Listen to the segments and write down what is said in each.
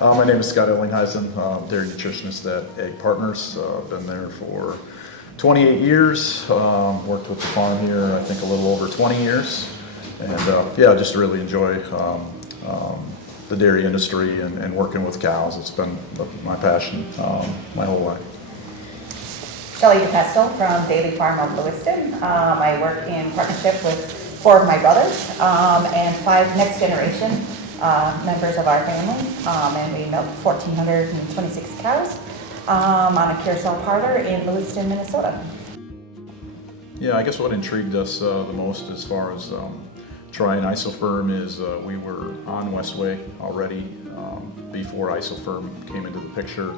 My name is Scott Ellingheisen, dairy nutritionist at Egg Partners. Been there for 28 years. Worked with the farm here, I think, a little over 20 years. And yeah, just really enjoy the dairy industry and working with cows. It's been my passion my whole life. Shelley DePesto from Daley Farm of Lewiston. I work in partnership with 4 of my brothers and 5 next generation members of our family, and we milk 1,426 cows on a carousel parlor in Lewiston, Minnesota. Yeah, I guess what intrigued us the most as far as trying IsoFerm is we were on Westway already before IsoFerm came into the picture.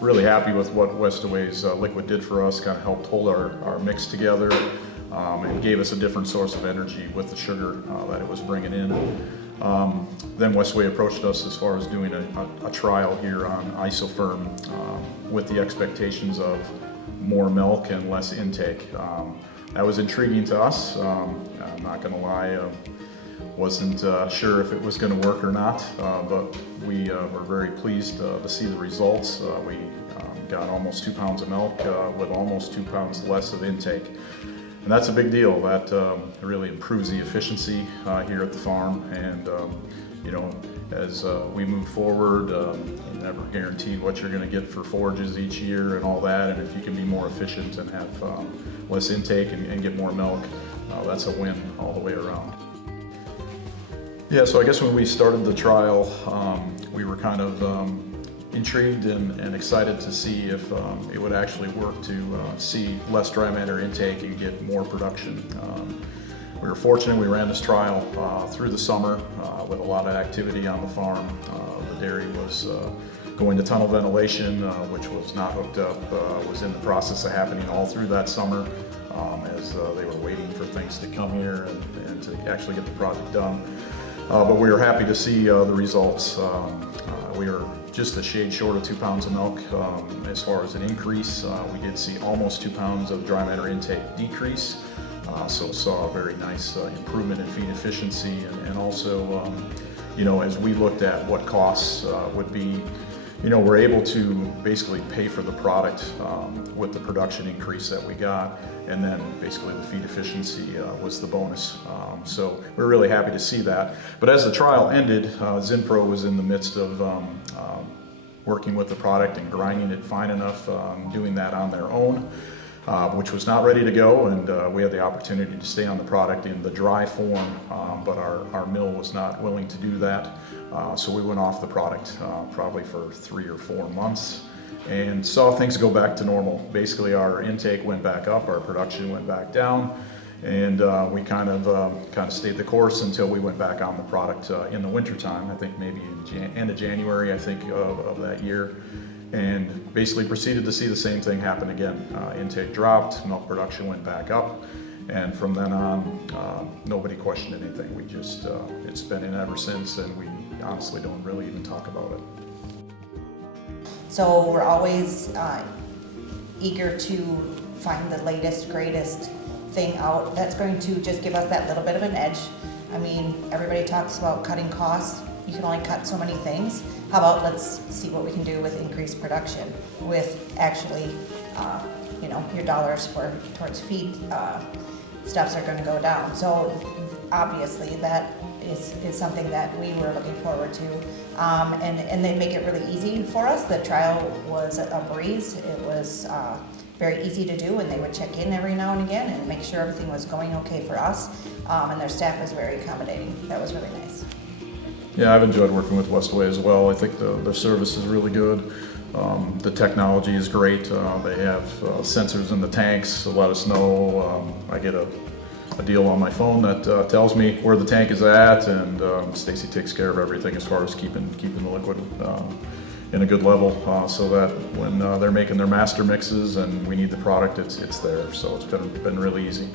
Really happy with what Westway's liquid did for us, kind of helped hold our mix together and gave us a different source of energy with the sugar that it was bringing in. Then Westway approached us as far as doing a trial here on IsoFerm with the expectations of more milk and less intake. That was intriguing to us. I'm not going to lie, wasn't sure if it was going to work or not, but we were very pleased to see the results. We got almost 2 pounds of milk with almost 2 pounds less of intake. And that's a big deal. That really improves the efficiency here at the farm. And you know, as we move forward, you never guarantee what you're going to get for forages each year and all that. And if you can be more efficient and have less intake and get more milk, that's a win all the way around. Yeah, so I guess when we started the trial, we were kind of intrigued and excited to see if it would actually work to see less dry matter intake and get more production. We were fortunate. We ran this trial through the summer with a lot of activity on the farm. The dairy was going to tunnel ventilation, which was not hooked up, was in the process of happening all through that summer as they were waiting for things to come here and to actually get the project done. But we were happy to see the results. We were just a shade short of 2 pounds of milk as far as an increase. We did see almost 2 pounds of dry matter intake decrease. So saw a very nice improvement in feed efficiency, and also, you know, as we looked at what costs would be, you know, we're able to basically pay for the product with the production increase that we got, and then basically the feed efficiency was the bonus. So we're really happy to see that. But as the trial ended, Zinpro was in the midst of working with the product and grinding it fine enough, doing that on their own, which was not ready to go, and we had the opportunity to stay on the product in the dry form, but our mill was not willing to do that. So we went off the product probably for 3 or 4 months and saw things go back to normal. Basically our intake went back up, our production went back down, and we kind of stayed the course until we went back on the product in the wintertime. I think maybe in end of January, I think, of that year. And basically proceeded to see the same thing happen again. Intake dropped, milk production went back up, and from then on, nobody questioned anything. We just, it's been in ever since, and we honestly don't really even talk about it. So we're always eager to find the latest, greatest thing out that's going to just give us that little bit of an edge. I mean, everybody talks about cutting costs. You can only cut so many things. How about let's see what we can do with increased production, with actually, you know, your dollars towards feed stuffs are going to go down. So obviously that is something that we were looking forward to, and they make it really easy for us. The trial was a breeze. It was very easy to do, and they would check in every now and again and make sure everything was going okay for us, and their staff was very accommodating. That was really nice. Yeah, I've enjoyed working with Westway as well. I think the service is really good. The technology is great. They have sensors in the tanks to let us know. I get a deal on my phone that tells me where the tank is at, and Stacy takes care of everything as far as keeping the liquid in a good level, so that when they're making their master mixes and we need the product, it's there. So it's been really easy.